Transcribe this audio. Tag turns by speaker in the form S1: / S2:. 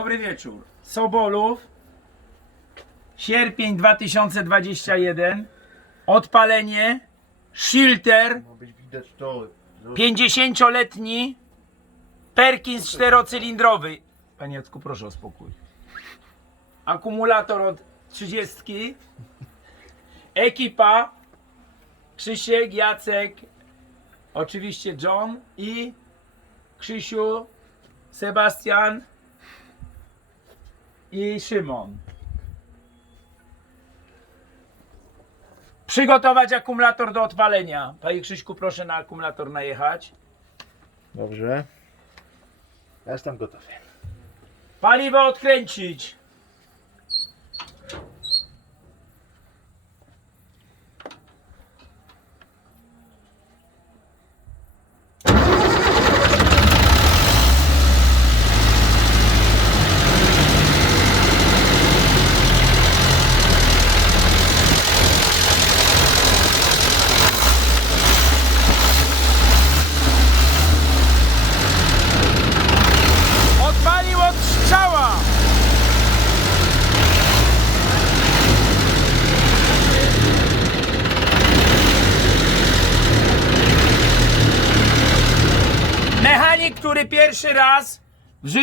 S1: Dobry wieczór. Sobolów. Sierpień 2021. Odpalenie.
S2: Że-
S1: 50-letni. Perkins czterocylindrowy. Panie Jacku, proszę o spokój. Akumulator od 30. Ekipa. Krzysiek, Jacek. Oczywiście John i Krzysiu, Sebastian i Szymon. Przygotować akumulator do odpalenia. Panie Krzyśku, proszę na akumulator najechać.
S2: Dobrze. Ja jestem gotowy.
S1: Paliwo odkręcić. Mechanik, który pierwszy raz w życiu